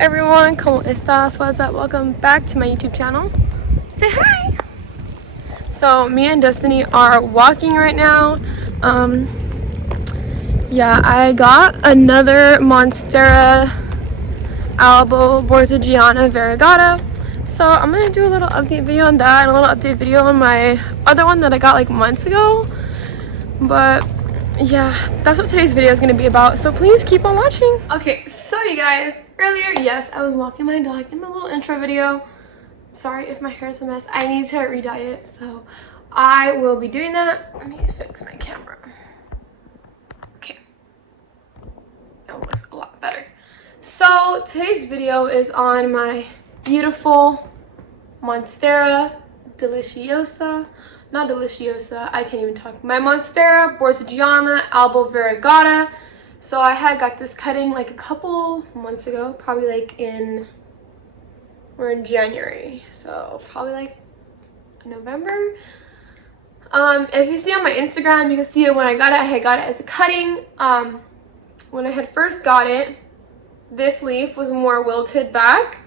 everyone, ¿cómo estás? What's up? Welcome back to my YouTube channel. Say hi! So me and Destiny are walking right now. Yeah, I got another monstera albo variegata. So I'm gonna do a little update video on that and a little update video on my other one that I got like months ago. But yeah, that's what today's video is going to be about, so please keep on watching. Okay, so you guys, earlier, yes, I was walking my dog in my little intro video. Sorry if my hair is a mess. I need to re-dye it, so I will be doing that. Let me fix my camera. Okay, that looks a lot better. So today's video is on my beautiful monstera deliciosa. Not deliciosa, I can't even talk. My monstera albo variegata. So I had got this cutting like a couple months ago, probably like we're in January, so probably like November. If you see on my Instagram, you can see it when I got it. I had got it as a cutting. When I had first got it, this leaf was more wilted back.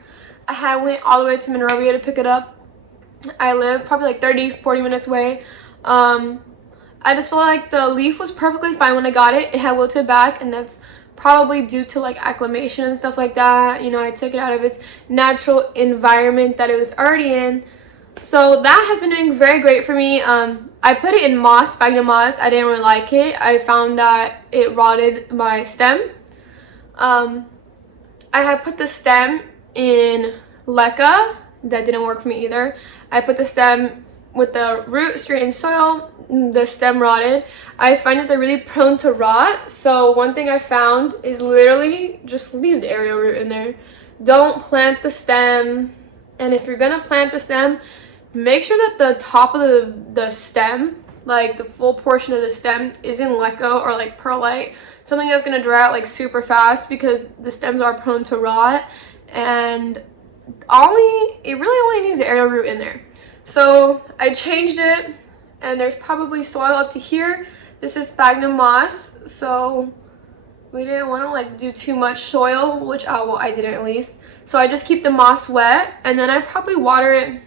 I went all the way to Monrovia to pick it up. I live probably like 30-40 minutes away. I just feel like the leaf was perfectly fine when I got it. It had wilted back, and that's probably due to like acclimation and stuff like that. You know, I took it out of its natural environment that it was already in. So that has been doing very great for me. I put it in moss, sphagnum moss. I didn't really like it. I found that it rotted my stem. I had put the stem in leca. That didn't work for me either. I put the stem with the root straight in soil. The stem rotted. I find that they're really prone to rot. So one thing I found is literally just leave the aerial root in there. Don't plant the stem. And if you're gonna plant the stem, make sure that the top of the stem, like the full portion of the stem, is in leco or like perlite. Something that's gonna dry out like super fast, because the stems are prone to rot. And it really only needs the aerial root in there. So I changed it, and there's probably soil up to here. This is sphagnum moss, so we didn't want to like do too much soil, which well, I didn't at least. So I just keep the moss wet, and then I probably water it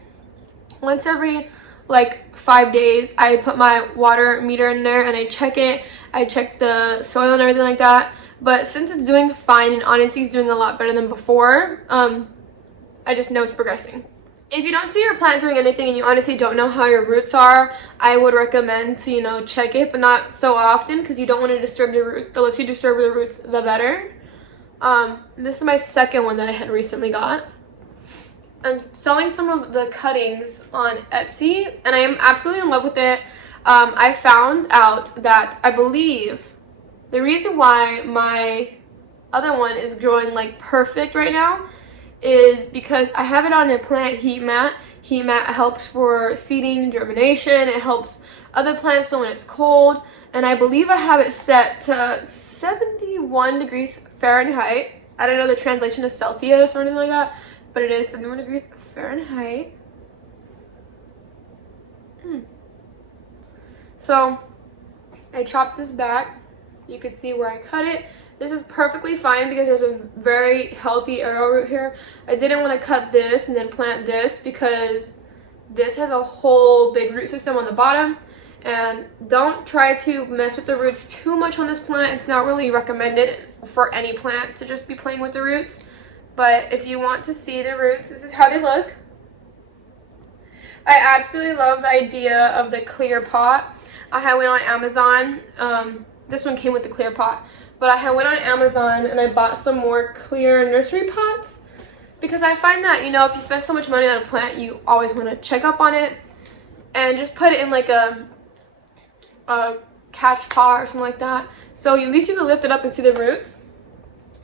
once every like 5 days. I put my water meter in there and I check it. I check the soil and everything like that. But since it's doing fine, and honestly it's doing a lot better than before, I just know it's progressing. If you don't see your plant doing anything and you honestly don't know how your roots are, I would recommend to, you know, check it, but not so often, because you don't want to disturb the roots. The less you disturb the roots, the better. This is my second one that I had recently got. I'm selling some of the cuttings on Etsy, and I am absolutely in love with it. I found out that I believe the reason why my other one is growing like perfect right now is because I have it on a plant heat mat. Heat mat helps for seeding, germination. It helps other plants so when it's cold. And I believe I have it set to 71 degrees Fahrenheit. I don't know the translation to Celsius or anything like that, but it is 71 degrees Fahrenheit. So I chopped this back. You can see where I cut it. This is perfectly fine because there's a very healthy aerial root here. I didn't want to cut this and then plant this, because this has a whole big root system on the bottom. And don't try to mess with the roots too much on this plant. It's not really recommended for any plant to just be playing with the roots. But if you want to see the roots, this is how they look. I absolutely love the idea of the clear pot. I went on Amazon. This one came with the clear pot. But I went on Amazon and I bought some more clear nursery pots, because I find that, you know, if you spend so much money on a plant, you always want to check up on it and just put it in like a catch pot or something like that. So at least you can lift it up and see the roots.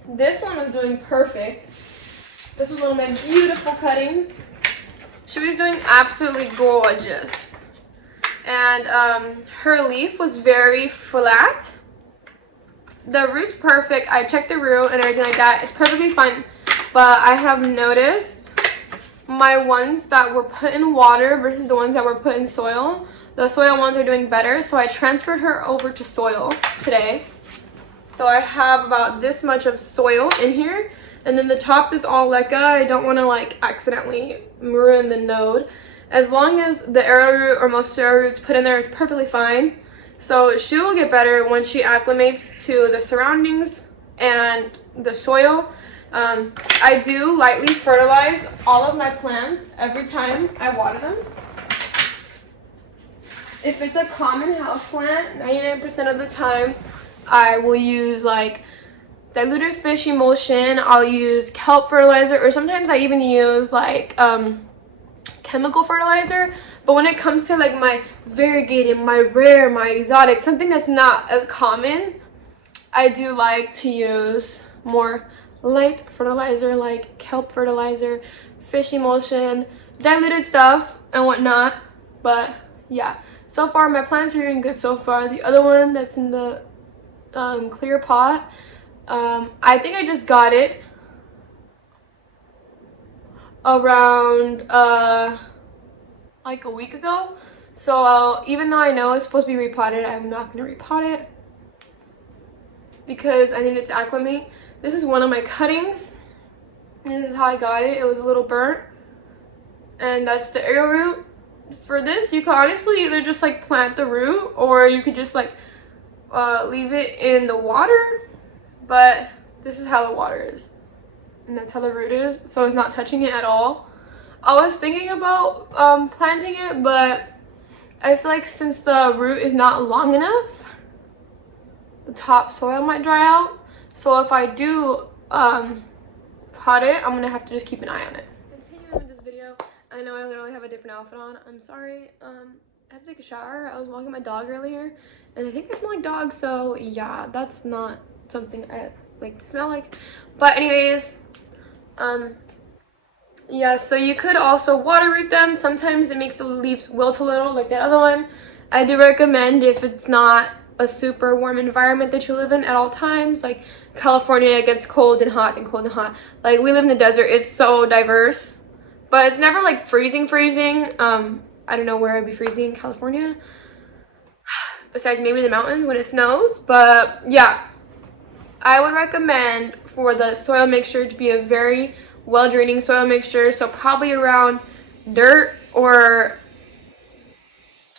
This one was doing perfect. This was one of my beautiful cuttings. She was doing absolutely gorgeous. And her leaf was very flat. The root's perfect. I checked the root and everything like that. It's perfectly fine. But I have noticed my ones that were put in water versus the ones that were put in soil. The soil ones are doing better. So I transferred her over to soil today. So I have about this much of soil in here. And then the top is all leca. I don't want to like accidentally ruin the node. As long as the arrowroot or monstera roots put in there, it's perfectly fine. So she will get better when she acclimates to the surroundings and the soil. I do lightly fertilize all of my plants every time I water them. If it's a common house plant, 99% of the time, I will use like diluted fish emulsion. I'll use kelp fertilizer, or sometimes I even use like chemical fertilizer. But when it comes to like my variegated, my rare, my exotic, something that's not as common, I do like to use more light fertilizer like kelp fertilizer, fish emulsion, diluted stuff and whatnot. But yeah, so far my plants are doing good so far. The other one that's in the clear pot, I think I just got it around like a week ago. So even though I know it's supposed to be repotted, I'm not going to repot it because I need it to acclimate. This is one of my cuttings. This is how I got it. It was a little burnt. And that's the arrowroot. For this, you could honestly either just like plant the root, or you could just like leave it in the water. But this is how the water is. And that's how the root is. So it's not touching it at all. I was thinking about planting it, but I feel like since the root is not long enough, the top soil might dry out. So if I do pot it, I'm gonna have to just keep an eye on it. Continuing with this video, I know I literally have a different outfit on. I'm sorry. I had to take a shower. I was walking my dog earlier, and I think I smell like dog. So yeah, that's not something I like to smell like. But anyways, yeah, so you could also water root them. Sometimes it makes the leaves wilt a little, like that other one. I do recommend, if it's not a super warm environment that you live in at all times, like California, it gets cold and hot and cold and hot. Like we live in the desert, it's so diverse, but it's never like freezing. I don't know where I'd be freezing in California, besides maybe the mountains when it snows. But yeah, I would recommend for the soil mixture to be a very well draining soil mixture, so probably around dirt or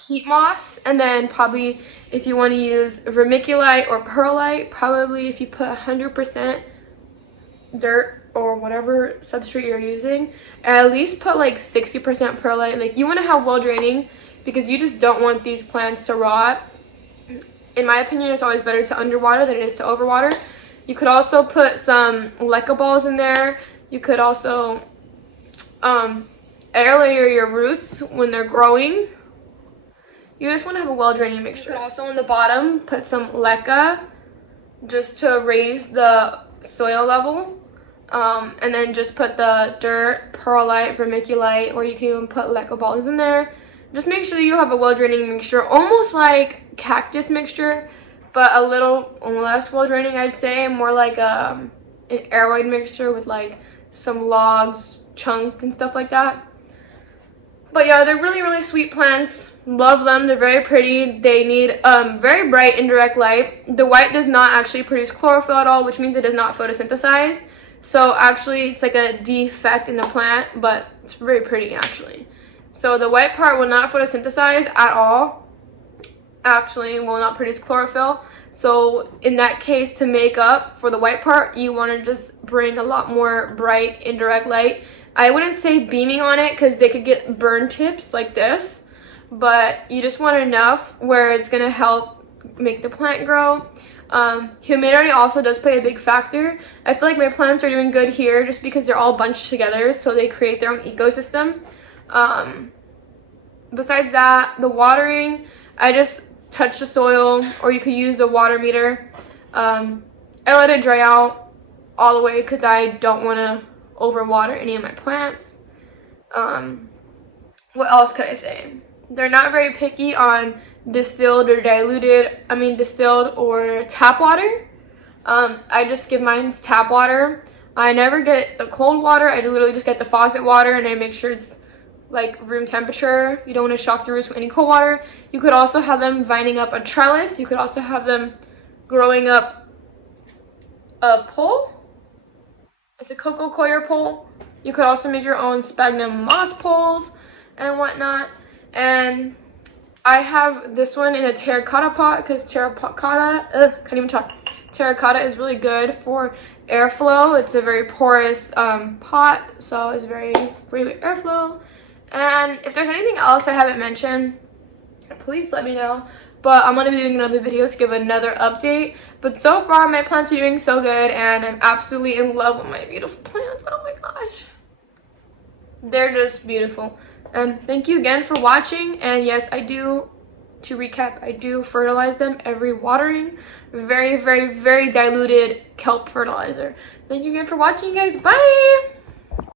peat moss. And then probably if you want to use vermiculite or perlite, probably if you put 100% dirt or whatever substrate you're using, at least put like 60% perlite. Like you want to have well draining, because you just don't want these plants to rot. In my opinion, it's always better to underwater than it is to overwater. You could also put some leca balls in there. You could also air layer your roots when they're growing. You just want to have a well draining mixture. You could also on the bottom put some leca just to raise the soil level. And then just put the dirt, perlite, vermiculite, or you can even put leca balls in there. Just make sure that you have a well draining mixture, almost like cactus mixture, but a little less well draining, I'd say. More like an aeroid mixture with like some logs, chunk, and stuff like that. But yeah, they're really, really sweet plants. Love them. They're very pretty. They need very bright indirect light. The white does not actually produce chlorophyll at all, which means it does not photosynthesize. So actually, it's like a defect in the plant, but it's very pretty actually. So the white part will not photosynthesize at all. Actually, will not produce chlorophyll. So in that case, to make up for the white part, you want to just bring a lot more bright indirect light. I wouldn't say beaming on it, because they could get burn tips like this, but you just want enough where it's going to help make the plant grow. Humidity also does play a big factor. I feel like my plants are doing good here just because they're all bunched together, so they create their own ecosystem. Besides that, the watering, I just touch the soil, or you could use a water meter. I let it dry out all the way because I don't want to overwater any of my plants. What else could I say? They're not very picky on distilled or distilled or tap water. I just give mine tap water. I never get the cold water. I literally just get the faucet water, and I make sure it's like room temperature. You don't want to shock the roots with any cold water. You could also have them vining up a trellis. You could also have them growing up a pole. It's a coco coir pole. You could also make your own sphagnum moss poles and whatnot. And I have this one in a terracotta pot because terracotta, can't even talk. Terracotta is really good for airflow. It's a very porous pot, so it's very free with airflow. And if there's anything else I haven't mentioned, please let me know. But I'm going to be doing another video to give another update. But so far, my plants are doing so good, and I'm absolutely in love with my beautiful plants. Oh my gosh. They're just beautiful. Thank you again for watching. And yes, I do, to recap, I do fertilize them every watering. Very, very, very diluted kelp fertilizer. Thank you again for watching, you guys. Bye!